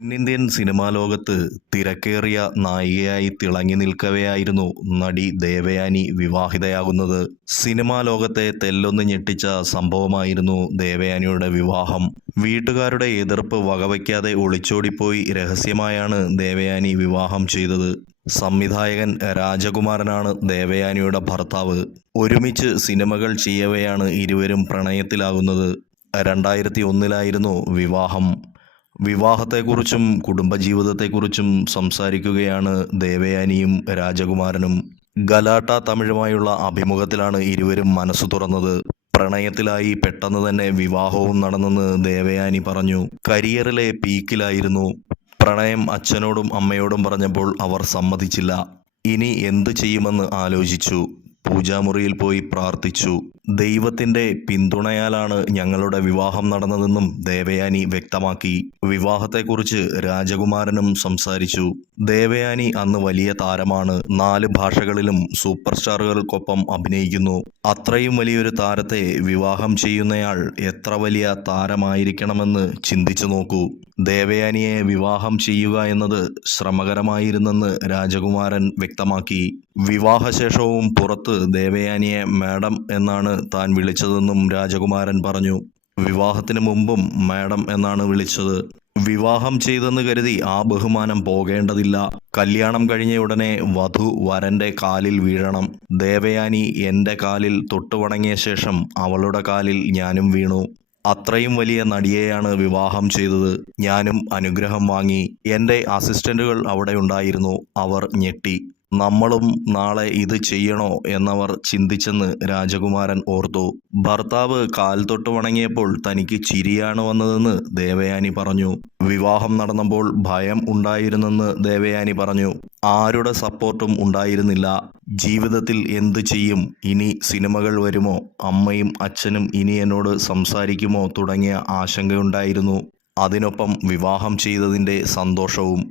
തെന്നിന്ത്യൻ സിനിമാ ലോകത്ത് തിരക്കേറിയ നായികയായി തിളങ്ങി നിൽക്കവെയായിരുന്നു നടി ദേവയാനി വിവാഹിതയാകുന്നത്. സിനിമാ ലോകത്തെ തെല്ലൊന്ന് ഞെട്ടിച്ച സംഭവമായിരുന്നു ദേവയാനിയുടെ വിവാഹം. വീട്ടുകാരുടെ എതിർപ്പ് വകവയ്ക്കാതെ ഒളിച്ചോടിപ്പോയി രഹസ്യമായാണ് ദേവയാനി വിവാഹം ചെയ്തത്. സംവിധായകൻ രാജകുമാരനാണ് ദേവയാനിയുടെ ഭർത്താവ്. ഒരുമിച്ച് സിനിമകൾ ചെയ്യവെയാണ് ഇരുവരും പ്രണയത്തിലാകുന്നത്. രണ്ടായിരത്തി ഒന്നിലായിരുന്നു വിവാഹം. വിവാഹത്തെക്കുറിച്ചും കുടുംബജീവിതത്തെക്കുറിച്ചും സംസാരിക്കുകയാണ് ദേവയാനിയും രാജകുമാരനും. ഗലാട്ട തമിഴുമായുള്ള അഭിമുഖത്തിലാണ് ഇരുവരും മനസ്സ് തുറന്നത്. പ്രണയത്തിലായി പെട്ടെന്ന് തന്നെ വിവാഹവും നടന്നെന്ന് ദേവയാനി പറഞ്ഞു. കരിയറിലെ പീക്കിലായിരുന്നു. പ്രണയം അച്ഛനോടും അമ്മയോടും പറഞ്ഞപ്പോൾ അവർ സമ്മതിച്ചില്ല. ഇനി എന്തു ചെയ്യുമെന്ന് ആലോചിച്ചു. പൂജാമുറിയിൽ പോയി പ്രാർത്ഥിച്ചു. ദൈവത്തിന്റെ പിന്തുണയാലാണ് ഞങ്ങളുടെ വിവാഹം നടന്നതെന്നും ദേവയാനി വ്യക്തമാക്കി. വിവാഹത്തെക്കുറിച്ച് രാജകുമാരനും സംസാരിച്ചു. ദേവയാനി അന്ന് വലിയ താരമാണ്. നാല് ഭാഷകളിലും സൂപ്പർ സ്റ്റാറുകൾക്കൊപ്പം അഭിനയിക്കുന്നു. അത്രയും വലിയൊരു താരത്തെ വിവാഹം ചെയ്യുന്നയാൾ എത്ര വലിയ താരമായിരിക്കണമെന്ന് ചിന്തിച്ചു നോക്കൂ. ദേവയാനിയെ വിവാഹം ചെയ്യുക എന്നത് ശ്രമകരമായിരുന്നെന്ന് രാജകുമാരൻ വ്യക്തമാക്കി. വിവാഹശേഷവും പുറത്ത് ദേവയാനിയെ മാഡം എന്നാണ് താൻ വിളിച്ചതെന്നും രാജകുമാരൻ പറഞ്ഞു. വിവാഹത്തിന് മുമ്പും മാഡം എന്നാണ് വിളിച്ചത്. വിവാഹം ചെയ്തെന്ന് കരുതി ആ ബഹുമാനം പോകേണ്ടതില്ല. കല്യാണം കഴിഞ്ഞ ഉടനെ വധു വരന്റെ കാലിൽ വീഴണം. ദേവയാനി എന്റെ കാലിൽ തൊട്ടുവണങ്ങിയ ശേഷം അവളുടെ കാലിൽ ഞാനും വീണു. അത്രയും വലിയ നടിയെയാണ് വിവാഹം ചെയ്തത്. ഞാനും അനുഗ്രഹം വാങ്ങി. എന്റെ അസിസ്റ്റന്റുകൾ അവിടെ ഉണ്ടായിരുന്നു. അവർ ഞെട്ടി. നമ്മളും നാളെ ഇത് ചെയ്യണോ എന്നവർ ചിന്തിച്ചെന്ന് രാജകുമാരൻ ഓർത്തു. ഭർത്താവ് കാൽ തൊട്ട് വണങ്ങിയപ്പോൾ തനിക്ക് ചിരിയാണ് വന്നതെന്ന് ദേവയാനി പറഞ്ഞു. വിവാഹം നടന്നപ്പോൾ ഭയം ഉണ്ടായിരുന്നെന്ന് ദേവയാനി പറഞ്ഞു. ആരുടെ സപ്പോർട്ടും ഉണ്ടായിരുന്നില്ല. ജീവിതത്തിൽ എന്ത് ചെയ്യും? ഇനി സിനിമകൾ വരുമോ? അമ്മയും അച്ഛനും ഇനി എന്നോട് സംസാരിക്കുമോ? തുടങ്ങിയ ആശങ്കയുണ്ടായിരുന്നു. അതിനൊപ്പം വിവാഹം ചെയ്തതിന്റെ സന്തോഷവും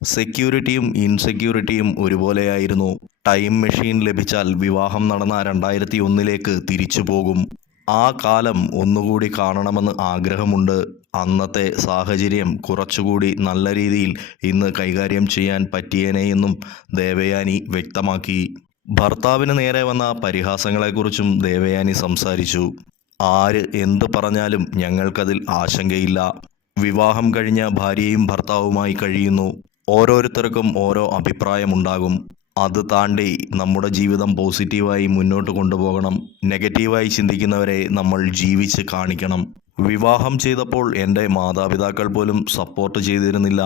സെക്യൂരിറ്റിയും ഇൻസെക്യൂരിറ്റിയും ഒരുപോലെയായിരുന്നു. ടൈം മെഷീൻ ലഭിച്ചാൽ വിവാഹം നടന്ന രണ്ടായിരത്തി ഒന്നിലേക്ക് തിരിച്ചു പോകും. ആ കാലം ഒന്നുകൂടി കാണണമെന്ന് ആഗ്രഹമുണ്ട്. അന്നത്തെ സാഹചര്യം കുറച്ചുകൂടി നല്ല രീതിയിൽ ഇന്ന് കൈകാര്യം ചെയ്യാൻ പറ്റിയേനെയെന്നും ദേവയാനി വ്യക്തമാക്കി. ഭർത്താവിന് നേരെ വന്ന പരിഹാസങ്ങളെക്കുറിച്ചും ദേവയാനി സംസാരിച്ചു. ആര് എന്ത് പറഞ്ഞാലും ഞങ്ങൾക്കതിൽ ആശങ്കയില്ല. വിവാഹം കഴിഞ്ഞ ഭാര്യയും ഭർത്താവുമായി കഴിയുന്നു. ഓരോരുത്തർക്കും ഓരോ അഭിപ്രായമുണ്ടാകും. അത് താണ്ടി നമ്മുടെ ജീവിതം പോസിറ്റീവായി മുന്നോട്ട് കൊണ്ടുപോകണം. നെഗറ്റീവായി ചിന്തിക്കുന്നവരെ നമ്മൾ ജീവിച്ച് കാണിക്കണം. വിവാഹം ചെയ്തപ്പോൾ എന്റെ മാതാപിതാക്കൾ പോലും സപ്പോർട്ട് ചെയ്തിരുന്നില്ല.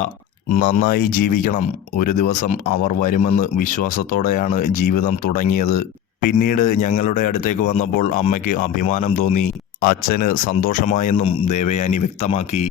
നന്നായി ജീവിക്കണം. ഒരു ദിവസം അവർ വരുമെന്ന് വിശ്വാസത്തോടെയാണ് ജീവിതം തുടങ്ങിയത്. പിന്നീട് ഞങ്ങളുടെ അടുത്തേക്ക് വന്നപ്പോൾ അമ്മയ്ക്ക് അഭിമാനം തോന്നി. അച്ഛന് സന്തോഷമായെന്നും ദേവയാനി വ്യക്തമാക്കി.